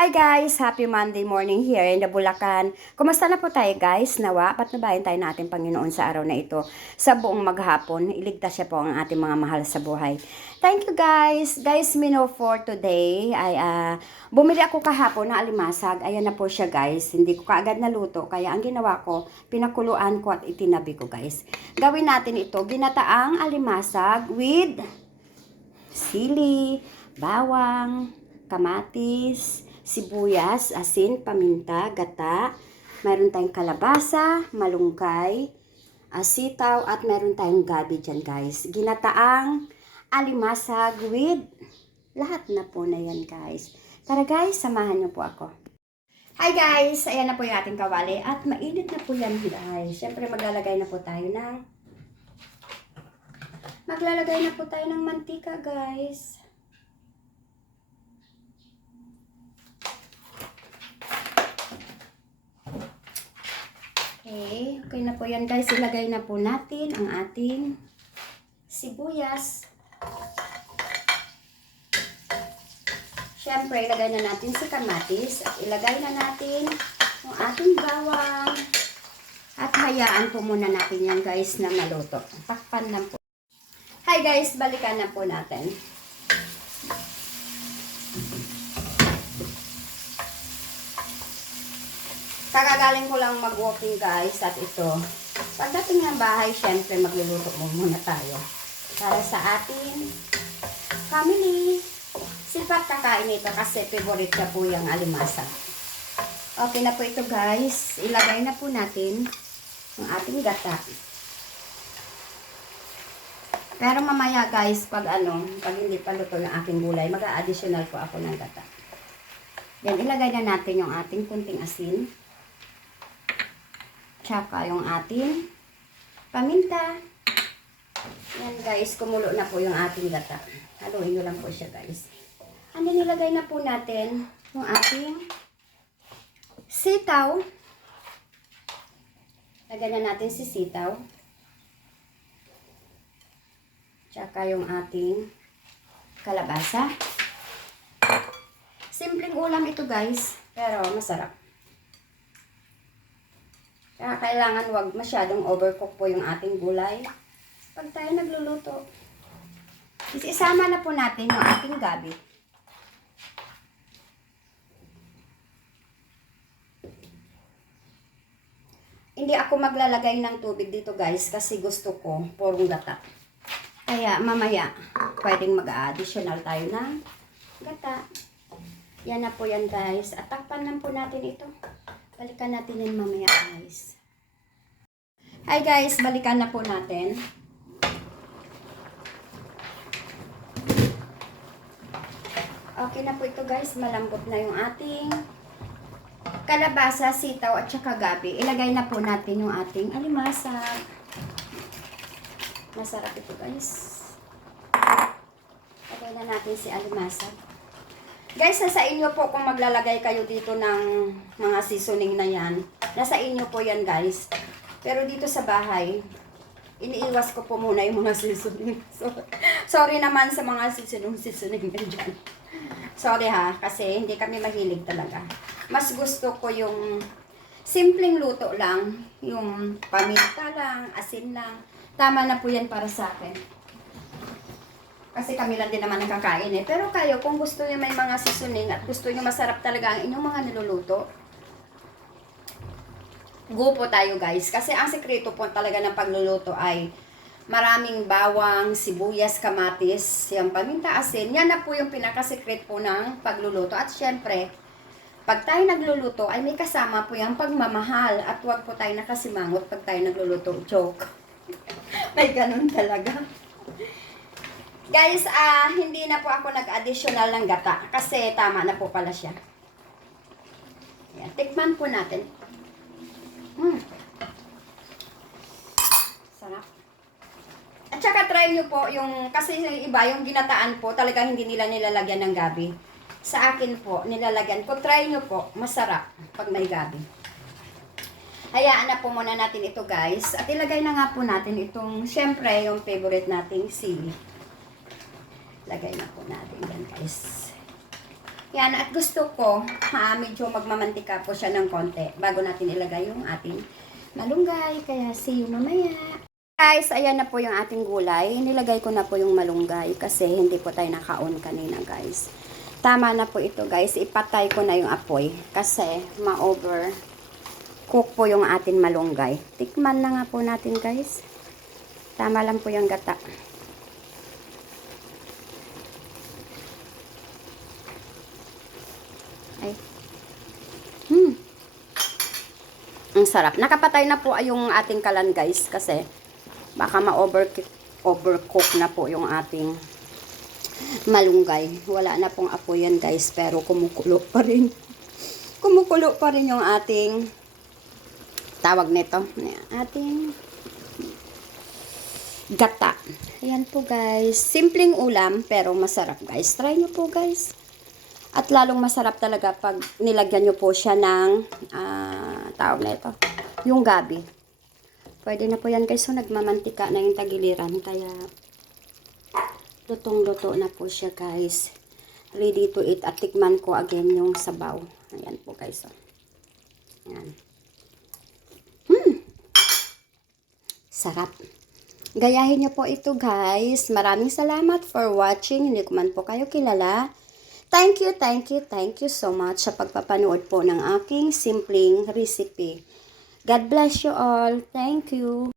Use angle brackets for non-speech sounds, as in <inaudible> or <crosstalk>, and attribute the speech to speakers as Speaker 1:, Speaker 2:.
Speaker 1: Hi guys! Happy Monday morning here in the Bulacan. Kumusta na po tayo guys? Nawa, patnubayan tayo natin Panginoon sa araw na ito. Sa buong maghapon, iligtas siya po ang ating mga mahal sa buhay. Thank you guys! Guys, mino for today ay ah, bumili ako kahapon na alimasag. Ayan na po siya guys. Hindi ko kaagad naluto. Kaya ang ginawa ko, pinakuluan ko at itinabi ko guys. Gawin natin ito, ginataang alimasag with sili, bawang, kamatis, sibuyas, asin, paminta, gata. Meron tayong kalabasa, malunggay, asitaw, at meron tayong gabi dyan guys. Ginataang alimasag with lahat na po na yan guys. Tara guys, samahan niyo po ako. Hi guys! Ayan na po yung ating kawali at mainit na po yan guys. Siyempre maglalagay na po tayo ng maglalagay na po tayo ng mantika guys. Okay, na po yan guys. Ilagay na po natin ang ating sibuyas. Siyempre, ilagay na natin si kamatis. At ilagay na natin ang ating bawang. At hayaan po muna natin yan guys na maluto. Pakpan lang po. Hi guys, balikan na po natin. Kakagaling ko lang mag-walking guys at ito. Pagdating ng bahay, syempre magluluto muna tayo. Para sa ating family. Sipat kakain ito kasi favorite ka po yung alimasa. Okay na po ito guys. Ilagay na po natin ang ating gata. Pero mamaya guys, pag ano, pag hindi pa luto yung aking gulay, mag-additional po ako ng gata. Yan, ilagay na natin yung ating kunting asin. Tsaka yung ating paminta. Yan guys, kumulo na po yung ating gata. Haluin nyo lang po siya guys. Ano nilagay na po natin yung ating sitaw. Lagyan na natin si sitaw. Tsaka yung ating kalabasa. Simpleng ulam ito guys, pero masarap. Kaya kailangan wag masyadong overcook po yung ating gulay. Pag tayo nagluluto, is isama na po natin yung ating gabi. Hindi ako maglalagay ng tubig dito guys kasi gusto ko purong gata. Kaya mamaya, pwedeng mag-additional tayo ng gata. Yan na po yan guys. At takpan lang po natin ito. Balikan natin yan mamaya guys. Hi guys, balikan na po natin. Okay na po ito guys. Malambot na yung ating kalabasa, sitaw at saka gabi. Ilagay na po natin yung ating alimasa. Masarap ito guys. Lagay na natin si alimasa. Guys, nasa inyo po kung maglalagay kayo dito ng mga seasoning na yan. Nasa inyo po yan guys. Pero dito sa bahay, iniiwas ko po muna yung mga <laughs> seasoning. So, sorry naman sa mga seasoning seasoning na dyan. Sorry ha, kasi hindi kami mahilig talaga. Mas gusto ko yung simpleng luto lang. Yung paminta lang, asin lang. Tama na po yan para sa akin. Kasi kami lang din naman nakakain eh. Pero kayo, kung gusto niyo may mga seasoning at gusto niyo masarap talaga ang inyong mga niluluto, go po tayo guys. Kasi ang sekreto po talaga ng pagluluto ay maraming bawang, sibuyas, kamatis, yung paminta, asin. Yan na po yung pinakasekret po ng pagluluto. At syempre, pag tayo nagluluto ay may kasama po yung pagmamahal. At huwag po tayo nakasimangot pag tayo nagluluto. Joke. <laughs> may ganun talaga. Guys, ah hindi na po ako nag-additional ng gata kasi tama na po pala siya. Yan, tikman po natin. Mm. Sarap. At saka try nyo po yung, kasi yung iba, yung ginataan po, talagang hindi nila nilalagyan ng gabi. Sa akin po, nilalagyan ko. Try nyo po, masarap pag may gabi. Hayaan na po muna natin ito guys. At ilagay na nga po natin itong, syempre, yung favorite nating sili. Lagay na po natin yan guys. Yan, at gusto ko, ha, medyo magmamantika po siya ng konti bago natin ilagay yung ating malunggay. Kaya see you mamaya. Guys, ayan na po yung ating gulay. Nilagay ko na po yung malunggay kasi hindi po tayo naka-on kanina, guys. Tama na po ito, guys. Ipatay ko na yung apoy kasi ma-over cook po yung ating malunggay. Tikman na nga po natin, guys. Tama lang po yung gata. Ay. Hmm. Ang sarap. Nakapatay na po yung ating kalan, guys, kasi baka ma-overcook overcook na po yung ating malunggay. Wala na pong apoy yan, guys, pero kumukulo pa rin. Kumukulo pa rin yung ating tawag nito. Ating gata. Ayan po, guys. Simpleng ulam, pero masarap, guys. Try nyo po, guys. At lalong masarap talaga pag nilagyan nyo po siya ng, ah, tawag na ito, yung gabi. Pwede na po yan guys. So, nagmamantika na yung tagiliran. Kaya, lutong-luto na po siya guys. Ready to eat. At tikman ko again yung sabaw. Ayan po guys. Oh. Ayan. Hmm. Sarap. Gayahin niyo po ito guys. Maraming salamat for watching. Hindi ko man po kayo kilala. Thank you, thank you, thank you so much sa pagpapanood po ng aking simpleng recipe. God bless you all. Thank you.